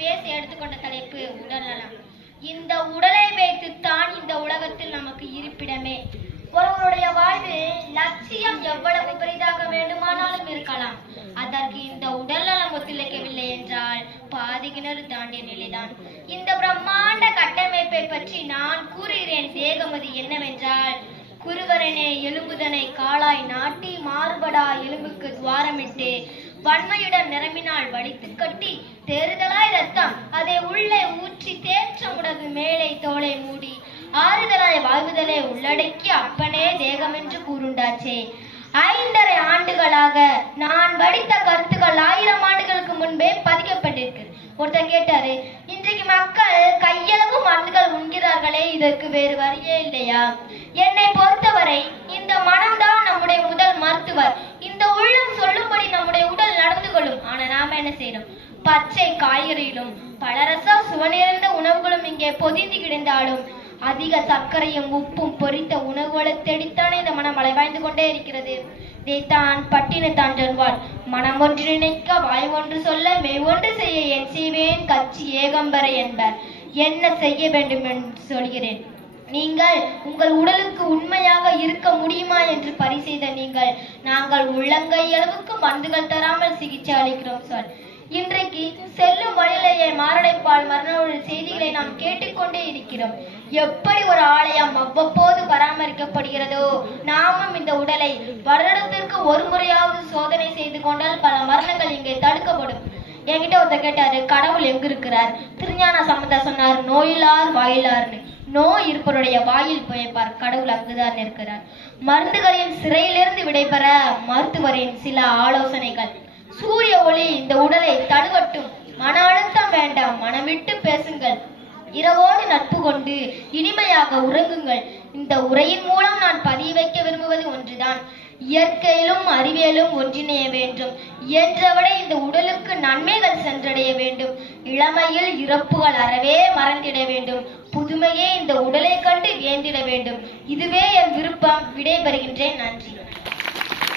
பேச எடுத்துக்கொண்ட தலைப்பு உடல்நலம். இந்த உடலை வைத்துத்தான் இந்த உலகத்தில் நமக்கு இருப்பிடமே. ஒருவருடைய வாழ்வில் லட்சியம் எவ்வளவு பெரிதாக வேண்டுமானாலும் இருக்கலாம். அதற்கு இந்த உடல்நலம் ஒத்துழைக்கவில்லை என்றால் பாதி கிணறு தாண்டிய நிலைதான். இந்த பிரம்மாண்ட கட்டமைப்பை பற்றி நான் கூறுகிறேன். தேகமதி என்னவென்றால், குருவரனே எலும்புதனை காலாய் நாட்டி மாறுபடா எலும்புக்கு துவாரமிட்டு வன்மையுடன் நிரம்பினால் வடித்து கட்டி தேறுதலாய் ரத்தம் அதை உள்ளே ஊற்றி தேற்றமுடது மேலே தோலை மூடி ஆறுதலாய் வாழ்வுதலை உள்ளடக்கி அப்பனே தேகம் என்று கூறுண்டாச்சே. 5.5 ஆண்டுகளாக நான் படித்த கருத்துக்கள் 1000 ஆண்டுகளுக்கு முன்பே பதிக்கப்பட்டிருக்கு. ஒருத்தர் கேட்டாரு, இன்றைக்கு மக்கள் கையளவு மருந்துகள் உண்கிறார்களே, இதற்கு வேறு வழியே இல்லையா? என்னை பொறுத்தவரை இந்த மனம்தான் நம்முடைய முதல் மருத்துவர். இந்த உள்ளம் சொல்லும்படி நம்முடைய உடல் நடந்து கொள்ளும். ஆனா நாம என்ன செய்யணும்? பச்சை காய்கறியிலும் பலரச சுவனிறந்த உணவுகளும் இங்கே பொதிந்து கிடந்தாலும் அதிக சர்க்கரையும் உப்பும் பொறித்த உணவுகளை தேடித்தானே இந்த மனம் அலைவாய்ந்து கொண்டே இருக்கிறது. இதைத்தான் பட்டினத்தான் சொல்வார், மனம் ஒன்று நினைக்க வாய் ஒன்று சொல்ல மெய் ஒன்று செய்ய என் செய்வேன் கட்சி ஏகம்பர என்பர். என்ன செய்ய வேண்டும் என்று சொல்கிறேன். நீங்கள் உங்கள் உடலுக்கு உண்மையாக இருக்க முடியுமா என்று பரிசெய்த நீங்கள், நாங்கள் உள்ளங்கை அளவுக்கு மருந்துகள் தராமல் சிகிச்சை அளிக்கிறோம் சார். இன்றைக்கு செல்லும் வழியிலேயே மாரடைப்பால் மரண செய்திகளை நாம் கேட்டுக்கொண்டே இருக்கிறோம். எப்படி ஒரு ஆலயம் அவ்வப்போது பராமரிக்கப்படுகிறதோ, நாமும் இந்த உடலை வருடத்திற்கு ஒரு முறையாவது சோதனை செய்து கொண்டால் பல மரணங்கள் இங்கே தடுக்கப்படும். என்கிட்ட ஒருத்தர் கேட்டாரு, கடவுள் எங்க இருக்கிறார்? திருஞான சம்பந்தர் சொன்னார், நோயிலார் வாயிலார்னு. நோய் இருப்பவருடைய வாயில் போய்ப்பார், கடவுள் அங்குதான் இருக்கிறார். மருந்துகளின் சிறையிலிருந்து விடைபெற மருத்துவரின் சில ஆலோசனைகள். சூரிய ஒளி இந்த உடலை தழுவட்டும். மன அழுத்தம் வேண்டாம், மனம் விட்டு பேசுங்கள். இரவோடு நட்பு கொண்டு இனிமையாக உறங்குங்கள். இந்த உரையின் மூலம் நான் பதிய வைக்க விரும்புவது ஒன்றுதான். இயற்கையிலும் அறிவியலும் ஒன்றிணைய வேண்டும். இயன்றவரை இந்த உடலுக்கு நன்மைகள் சென்றடைய வேண்டும். இளமையில் இறப்புகள் அறவே மறந்திட வேண்டும். புதுமையே இந்த உடலை கண்டு வியந்திட வேண்டும். இதுவே என் விருப்பம். விடைபெறுகின்றேன். நன்றி.